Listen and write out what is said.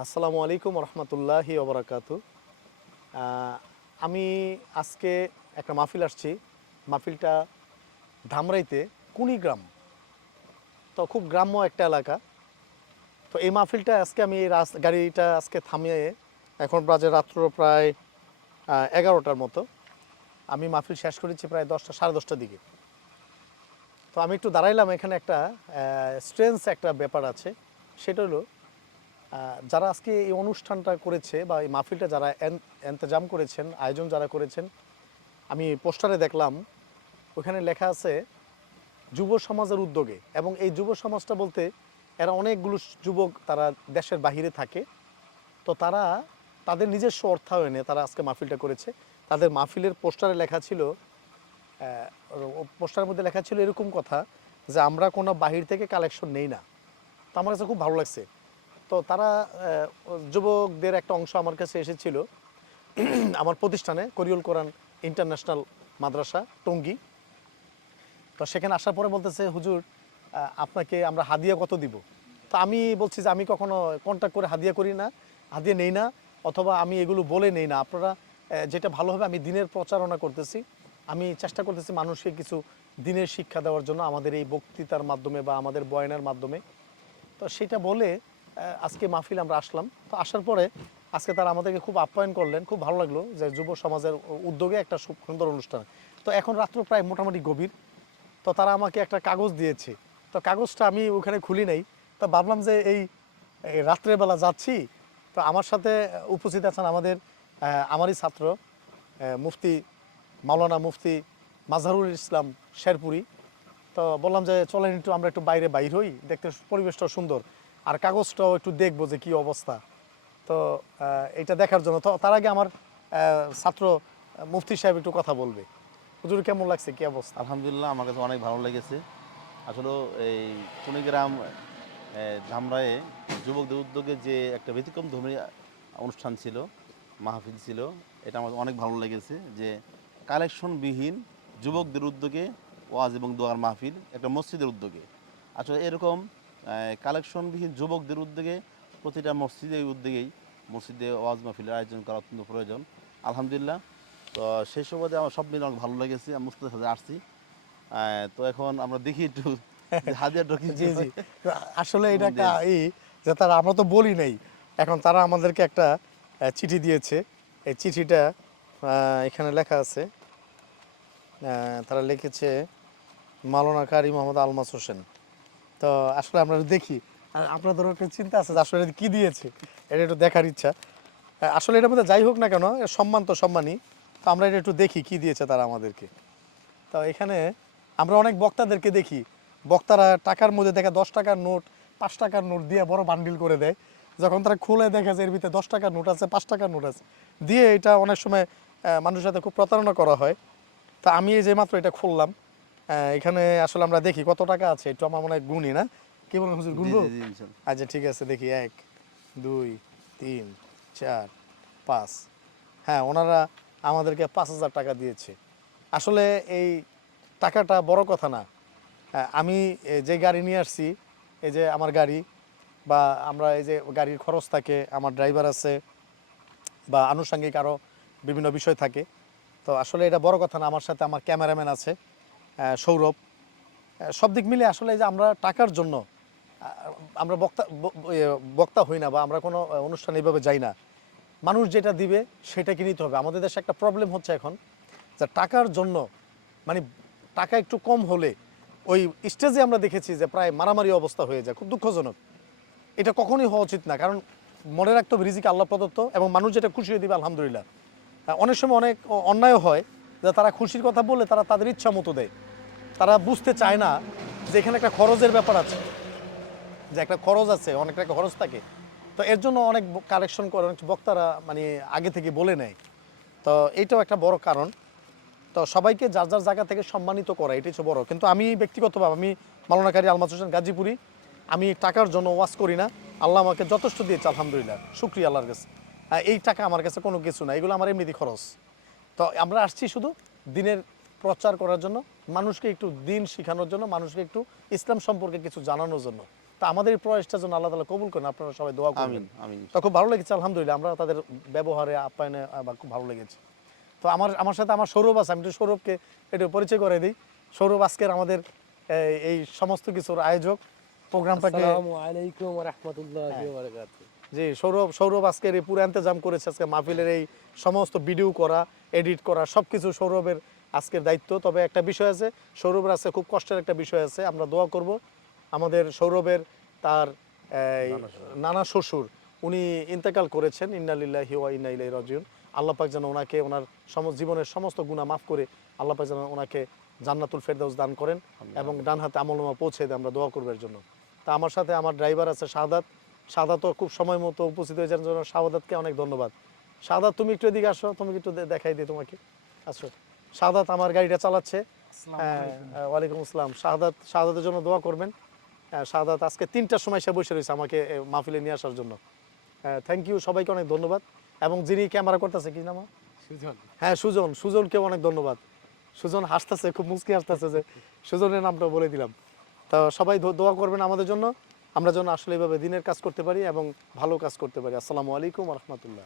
আসসালামু আলাইকুম রহমতুল্লাহি ওবরাকাতু। আমি আজকে একটা মাহফিল আসছি। মাহফিলটা ধামরাইতে কুড়িগ্রাম। তো খুব গ্রাম্য একটা এলাকা। তো এই মাহফিলটা আজকে আমি এই গাড়িটা আজকে থামিয়ে, এখন বাজে রাত্র প্রায় 11টার মতো। আমি মাহফিল শেষ করেছি প্রায় 10টা সাড়ে 10টার দিকে। তো আমি একটু দাঁড়াইলাম, এখানে একটা স্ট্রেঞ্জ একটা ব্যাপার আছে। সেটা হলো যারা আজকে এই অনুষ্ঠানটা করেছে বা এই মাহফিলটা যারা এন্তেজাম করেছেন, আয়োজন যারা করেছেন, আমি পোস্টারে দেখলাম ওখানে লেখা আছে যুব সমাজের উদ্যোগে। এবং এই যুব সমাজটা বলতে এরা অনেকগুলো যুবক, তারা দেশের বাহিরে থাকে। তো তারা তাদের নিজস্ব অর্থায়নে তারা আজকে মাহফিলটা করেছে। তাদের মাহফিলের পোস্টারে লেখা ছিল, পোস্টারের মধ্যে লেখা ছিল এরকম কথা যে আমরা কোনো বাহির থেকে কালেকশন নেই না। তো আমার কাছে খুব ভালো লাগছে। তো তারা যুবকদের একটা অংশ আমার কাছে এসেছিল আমার প্রতিষ্ঠানে, কোরিয়াল কোরআন ইন্টারন্যাশনাল মাদ্রাসা টঙ্গী। তো সেখানে আসার পরে বলতেছে, হুজুর আপনাকে আমরা হাদিয়া কত দিব। তো আমি বলছি যে আমি কখনো কন্ট্যাক্ট করে হাদিয়া করি না, হাদিয়া নেই না, অথবা আমি এগুলো বলে নেই না। আপনারা যেটা ভালো হবে, আমি দিনের প্রচারণা করতেছি, আমি চেষ্টা করতেছি মানুষকে কিছু দিনের শিক্ষা দেওয়ার জন্য আমাদের এই বক্তৃতার মাধ্যমে বা আমাদের বয়ানের মাধ্যমে। তো সেটা বলে আজকে মাহফিল আমরা আসলাম। তো আসার পরে আজকে তারা আমাদেরকে খুব আপ্যায়ন করলেন, খুব ভালো লাগলো যে যুব সমাজের উদ্যোগে একটা খুব সুন্দর অনুষ্ঠান। তো এখন রাত্র প্রায় মোটামুটি গভীর। তো তারা আমাকে একটা কাগজ দিয়েছে। তো কাগজটা আমি ওখানে খুলি নাই। তো ভাবলাম যে এই রাত্রেবেলা যাচ্ছি, তো আমার সাথে উপস্থিত আছেন আমাদের আমারই ছাত্র মুফতি মাওলানা মুফতি মাজহারুল ইসলাম শেরপুরি। তো বললাম যে চলেন একটু আমরা একটু বাইরে বাইর হই, দেখতে পরিবেশটাও সুন্দর, আর কাগজটাও একটু দেখবো যে কী অবস্থা। তো এটা দেখার জন্য, তো তার আগে আমার ছাত্র মুফতি সাহেব একটু কথা বলবে। হুজুর কেমন লাগছে, কী অবস্থা? আলহামদুলিল্লাহ, আমার কাছে অনেক ভালো লেগেছে। আসলে এই কুড়িগ্রাম ধামরায়ে যুবকদের উদ্যোগে যে একটা ব্যতিক্রমধর্মী অনুষ্ঠান ছিল, মাহফিল ছিল, এটা আমার অনেক ভালো লেগেছে। যে কালেকশনবিহীন যুবকদের উদ্যোগে ওয়াজ এবং দোয়ার মাহফিল একটা মসজিদের উদ্যোগে। আসলে এরকম কালেকশনবিহীন যুবকদের উদ্যোগে প্রতিটা মসজিদে ওয়াজ মাহফিলের আয়োজন করা অত্যন্ত প্রয়োজন। আলহামদুলিল্লাহ। তো সেই সুবাদে আমার সব মিলে অনেক ভালো লেগেছে। আমি মুস্তাদের সাথে আসছি। তো এখন আমরা দেখি একটু যে হাদিয়াটা কি জি জি। হয়। তো আসলে এটা একটা দেশ যে তারা, আমরা তো বলি নাই, এখন তারা আমাদেরকে একটা চিঠি দিয়েছে। এই চিঠিটা এখানে লেখা আছে, তারা লিখেছে মাওলানা কারি মোহাম্মদ আলমাস হোসেন। তো আসলে আমরা একটু দেখি, আর আপনাদেরও একটা চিন্তা আছে যে আসলে এটা কি দিয়েছে, এটা একটু দেখার ইচ্ছা। আসলে এটার মধ্যে যাই হোক না কেন, সম্মান তো সম্মানই। তো আমরা এটা একটু দেখি কি দিয়েছে তারা আমাদেরকে। তো এখানে আমরা অনেক বক্তাদেরকে দেখি, বক্তারা টাকার মধ্যে দেখে 10 টাকার নোট, 5 টাকার নোট দিয়ে বড় বান্ডিল করে দেয়। যখন তারা খুলে দেখে যে এর ভিতরে 10 টাকার নোট আছে, 5 টাকার নোট আছে, দিয়ে এটা অনেক সময় মানুষের সাথে খুব প্রতারণা করা হয়। তা আমি এই যে মাত্র এটা খুললাম, এখানে আসলে আমরা দেখি কত টাকা আছে, একটু আমার মনে হয় গুনি না, কি বলেন হুজুর, জি গুনবো? জি জি ইনশাল্লাহ। আচ্ছা ঠিক আছে, দেখি 1 2 3 4 5। হ্যাঁ, ওনারা আমাদেরকে 5,000 টাকা দিয়েছে। আসলে এই টাকাটা বড় কথা না। আমি যে গাড়ি নিয়ে আসছি, এই যে আমার গাড়ি, বা আমরা এই যে গাড়ির খরচ থাকে, আমার ড্রাইভার আছে, বা আনুষঙ্গিক আরও বিভিন্ন বিষয় থাকে। তো আসলে এটা বড় কথা না। আমার সাথে আমার ক্যামেরাম্যান আছে সৌরভ। সব দিক মিলে আসলে এই যে আমরা টাকার জন্য আমরা বক্তা হই না, বা আমরা কোনো অনুষ্ঠানে এইভাবে যাই না। মানুষ যেটা দিবে সেটাকে নিতে হবে। আমাদের দেশে একটা প্রবলেম হচ্ছে এখন, যে টাকার জন্য, মানে টাকা একটু কম হলে ওই স্টেজে আমরা দেখেছি যে প্রায় মারামারি অবস্থা হয়ে যায়, খুব দুঃখজনক। এটা কখনোই হওয়া উচিত না, কারণ মনে রাখতে হবে রিজিক আল্লাহ প্রদত্ত, এবং মানুষ যেটা খুশি হয়ে দিবে আলহামদুলিল্লাহ। অনেক সময় অনেক অন্যায় হয় যে তারা খুশির কথা বলে তারা তাদের ইচ্ছা মতো দেয়। তারা বুঝতে চায় না যে এখানে একটা খরচের ব্যাপার আছে, যে একটা খরচ আছে, অনেক টাকা খরচ থাকে। তো এর জন্য অনেক কালেকশন করে, অনেক বক্তারা মানে আগে থেকে বলে নেয়। তো এইটাও একটা বড় কারণ। তো সবাইকে যার যার জায়গা থেকে সম্মানিত করা, এটাই হচ্ছে বড়। কিন্তু আমি ব্যক্তিগতভাবে, আমি মাওলানা কারি আলমাস হোসেন গাজীপুরি, আমি টাকার জন্য ওয়াজ করি না। আল্লাহ আমাকে যথেষ্ট দিয়েছে, আলহামদুলিল্লাহ, শুক্রিয়া আল্লাহর কাছে। এই টাকা আমার কাছে কোনো কিছু না, এগুলো আমার এমনিতে খরচ। তো আমরা আসছি শুধু দিনের প্রচার করার জন্য, মানুষকে একটু দিন শেখানোর জন্য, মানুষকে একটু ইসলাম সম্পর্কে কিছু জানানোর জন্য। তা আমাদের এই প্রয়াসটা যেন আল্লাহ তাআলা কবুল করেন, আপনারা সবাই দোয়া করবেন। আমিন আমিন। তো খুব ভালো লেগেছে আলহামদুলিল্লাহ, আমরা তাদের ব্যবহারে আপ্যায়নে আমার খুব ভালো লেগেছে। তো আমার সাথে আমার সৌরভ আছে, আমি একটু সৌরভকে একটু পরিচয় করে দিই। সৌরভ আজকের আমাদের এই সমস্ত কিছুর আয়োজক, প্রোগ্রামটাকে। আসসালামু আলাইকুম ওয়া রাহমাতুল্লাহি ওয়া বারাকাতুহু। জি, সৌরভ আজকের এই পুরো ইন্তজাম করেছে, আজকে মাহফিলের এই সমস্ত ভিডিও করা, এডিট করা, সব কিছু সৌরভের আজকের দায়িত্ব। তবে একটা বিষয় আছে, সৌরভের আছে খুব কষ্টের একটা বিষয় আছে, আমরা দোয়া করব আমাদের সৌরভের তার এই নানা শ্বশুর উনি ইন্তেকাল করেছেন, ইন্না লিল্লাহি ওয়া ইন্না ইলাইহি রাজিউন। আল্লাহ পাক যেন ওনাকে ওনার জীবনের সমস্ত গুনাহ মাফ করে আল্লাহ পাক যেন ওনাকে জান্নাতুল ফেরদাউস দান করেন এবং ডান হাতে আমলনামা পৌঁছে দেয়, আমরা দোয়া করব এর জন্য। তা আমার সাথে আমার ড্রাইভার আছে শাহাদাতও খুব সময় মতো উপস্থিত হয়ে যাওয়ার জন্য শাহাদাতকে অনেক ধন্যবাদ। শাহাদাত তুমি একটু এদিকে আসো, তুমি একটু দেখাই দিই তোমাকে, আসো। শাহাদাত আমার গাড়িটা চালাচ্ছে। হ্যাঁ, ওয়ালাইকুম আসসালাম। শাহাদাতের জন্য দোয়া করবেন। শাহাদাত আজকে 3টার সময় সে বসে রয়েছে আমাকে মাহফিলে নিয়ে আসার জন্য। থ্যাংক ইউ, সবাইকে অনেক ধন্যবাদ। এবং যিনি ক্যামেরা করতেছে কি নাম? সুজন। হ্যাঁ, সুজনকেও অনেক ধন্যবাদ। সুজন হাসতেছে, খুব মুচকি হাসতেছে, যে সুজনের নামটা বলে দিলাম। তো সবাই দোয়া করবেন আমাদের জন্য, আমরা যেন আসলে এইভাবে দিনের কাজ করতে পারি এবং ভালো কাজ করতে পারি। আসসালামু আলাইকুম ওয়া রাহমাতুল্লাহ।